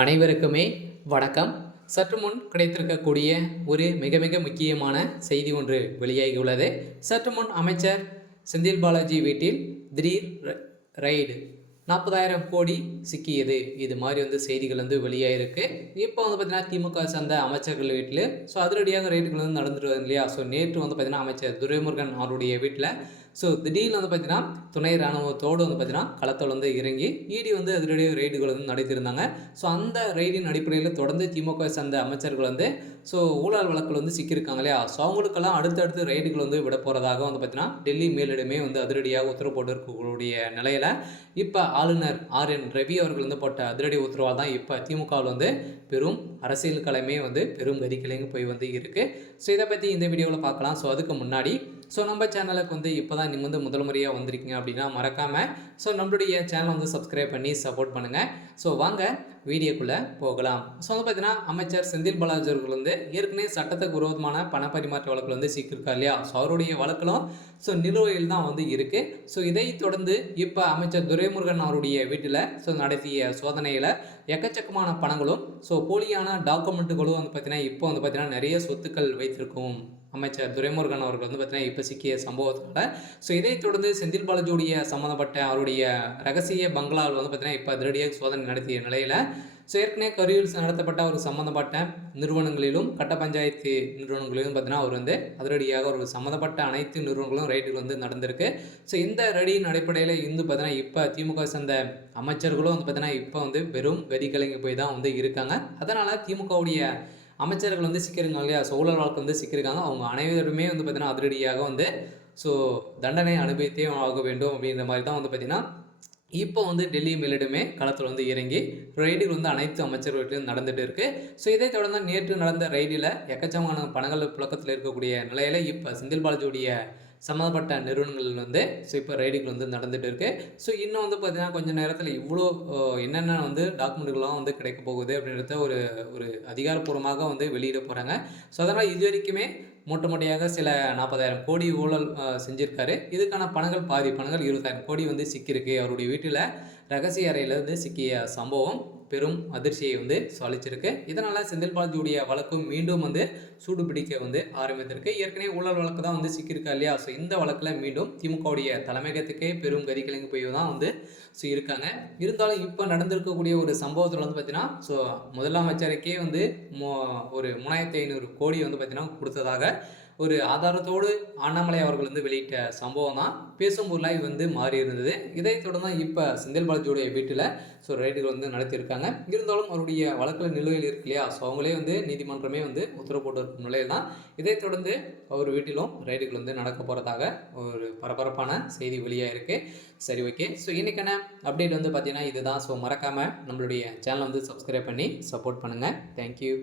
அனைவருக்குமே வணக்கம். சற்று முன் கிடைத்திருக்கக்கூடிய ஒரு மிக மிக முக்கியமான செய்தி ஒன்று வெளியாகியுள்ளது. சற்று முன் அமைச்சர் செந்தில் பாலாஜி வீட்டில் திடீர் ரைடு 40,000 கோடி சிக்கியது. இது மாதிரி செய்திகள் வெளியாயிருக்கு. இப்போ பார்த்தீங்கன்னா திமுக சார்ந்த அமைச்சர்கள் வீட்டில் அதிரடியாக ரைடுகள் நடந்துட்டு வருது இல்லையா. நேற்று பார்த்தீங்கன்னா அமைச்சர் துரைமுருகன் அவருடைய வீட்டில் திடீர்னு பார்த்தீங்கன்னா துணை ராணுவத்தோடு பார்த்தீங்கன்னா களத்தில் இறங்கி இடி அதிரடியாக ரைடுகள் நடத்தியிருந்தாங்க. அந்த ரைடின் அடிப்படையில் தொடர்ந்து திமுக சார்ந்த அமைச்சர்கள் ஊழல் வழக்கில் சிக்கியிருக்காங்க இல்லையா. அவங்களுக்கெல்லாம் அடுத்தடுத்து ரைடுகள் விட போகிறதாக பார்த்தீங்கன்னா டெல்லி மேலிடமே அதிரடியாக உத்தரவு போட்டு இருக்கக்கூடிய நிலையில் இப்போ ஆளுநர் RN ரவி அவர்கள் போட்ட அதிரடி உத்தரவால் தான் இப்போ திமுகவில் பெரும் அரசியல் களமே பெரும் கதிக்கிழங்கு போய் இருக்குது. இதை பற்றி இந்த வீடியோவில் பார்க்கலாம். அதுக்கு முன்னாடி நம்ம சேனலுக்கு இப்போ தான் நீங்கள் முதல் முறையாக வந்திருக்கீங்க அப்படின்னா மறக்காமல் நம்மளுடைய சேனலை சப்ஸ்கிரைப் பண்ணி சப்போர்ட் பண்ணுங்கள். வாங்க வீடியோக்குள்ளே போகலாம். பார்த்தீங்கன்னா அமைச்சர் செந்தில் பாலாஜி அவர்கள் ஏற்கனவே சட்டத்துக்கு விரோதமான பண பரிமாற்ற வழக்கில் சிக்கியிருக்கார் இல்லையா. அவருடைய வழக்கிலும் நிலுவையில் தான் இருக்குது. இதை தொடர்ந்து இப்போ அமைச்சர் துரைமுருகன் அவருடைய வீட்டில் நடத்திய சோதனையில் எக்கச்சக்கமான பணங்களும் போலியான டாக்குமெண்ட்டுகளும் பார்த்தீங்கன்னா இப்போ பார்த்தீங்கன்னா நிறைய சொத்துக்கள் வைத்திருக்கும் அமைச்சர் துரைமுருகன் அவர்கள் பார்த்தீங்கன்னா இப்போ சிக்கிய சம்பவத்தால் இதை தொடர்ந்து செந்தில் பாலாஜியுடைய சம்மந்தப்பட்ட அவருடைய ரகசிய பங்களாவில் பார்த்தீங்கன்னா இப்போ அதிரடியாக சோதனை நடத்திய நிலையில் ஏற்கனவே கரூரில் நடத்தப்பட்ட ஒரு சம்மந்தப்பட்ட நிறுவனங்களிலும் கட்ட பஞ்சாயத்து நிறுவனங்களிலும் பார்த்தீங்கன்னா அவர் அதிரடியாக ஒரு சம்மந்தப்பட்ட அனைத்து நிறுவனங்களும் ரைடுகள் நடந்திருக்கு. இந்த ரெடியின் அடிப்படையில் பார்த்தீங்கன்னா இப்போ திமுக சேர்ந்த அமைச்சர்களும் பார்த்தீங்கன்னா இப்போ பெரும் கதி கலங்கி போய் தான் இருக்காங்க. அதனால் திமுகவுடைய அமைச்சர்கள் சிக்கிருக்காங்க இல்லையா. ஊழல் வழக்கு சிக்கியிருக்காங்க. அவங்க அனைவருமே பார்த்தீங்கன்னா அதிரடியாக தண்டனை அனுபவித்தே ஆக வேண்டும் அப்படின்ற மாதிரி தான் பார்த்தீங்கன்னா இப்போ டெல்லி மேலிடமே களத்தில் இறங்கி ரைடுகள் அனைத்து அமைச்சர்களும் நடந்துட்டு இருக்கு. இதை தொடர்ந்து நேற்று நடந்த ரைடில் எக்கச்சக்கமான பணங்கள் புழக்கத்தில் இருக்கக்கூடிய நிலையில் இப்போ செந்தில் பாலாஜியுடைய சம்மந்தப்பட்ட நிறுவனங்கள் இப்போ ரைடுகள் நடந்துட்டு இருக்கு. இன்னும் பார்த்தீங்கன்னா கொஞ்சம் நேரத்தில் இவ்வளோ என்னென்ன டாக்குமெண்ட்டுகள்லாம் கிடைக்க போகுது அப்படின்றத ஒரு அதிகாரப்பூர்வமாக வெளியிட போகிறாங்க. அதனால் இது வரைக்குமே மூட்டையாக சில 40,000 கோடி ஊழல் செஞ்சுருக்காரு. இதுக்கான பணங்கள் பாதி பணங்கள் 20,000 கோடி சிக்கியிருக்கு. அவருடைய வீட்டில் ரகசிய அறையில் சிக்கிய சம்பவம் பெரும் அதிர்ச்சியை அளிச்சிருக்கு. இதனால் செந்தில் பாலாஜியுடைய வழக்கும் மீண்டும் சூடு பிடிக்க ஆரம்பித்திருக்கு. ஏற்கனவே ஊழல் வழக்கு தான் சிக்கியிருக்கா இல்லையா. இந்த வழக்கில் மீண்டும் திமுகவுடைய தலைமையகத்துக்கே பெரும் கதிக்கிழங்கு போய் தான் இருக்காங்க. இருந்தாலும் இப்போ நடந்திருக்கக்கூடிய ஒரு சம்பவத்தில் பார்த்தீங்கன்னா முதலமைச்சருக்கே ஒரு 3,500 கோடி பார்த்தீங்கன்னா கொடுத்ததாக ஒரு ஆதாரத்தோடு அண்ணாமலை அவர்கள் வெளியிட்ட சம்பவம் தான் பேசும் பொருளாக மாறி இருந்தது. இதை தொடர்ந்து இப்போ செந்தில் பாலாஜியுடைய வீட்டில் ரைடுகள் நடத்தியிருக்காங்க. இருந்தாலும் அவருடைய வழக்கில் நிலுவையில் இருக்கு இல்லையா. அவங்களே நீதிமன்றமே உத்தரவு போட்டு இருக்கும் நிலையில் தான் இதை தொடர்ந்து அவர் வீட்டிலும் ரைடுகள் நடக்க போகிறதாக ஒரு பரபரப்பான செய்தி வெளியாக இருக்குது. சரி, ஓகே. இன்றைக்கான அப்டேட் பார்த்தீங்கன்னா இதுதான். மறக்காமல் நம்மளுடைய சேனலை சப்ஸ்கிரைப் பண்ணி சப்போர்ட் பண்ணுங்கள். தேங்க்யூ.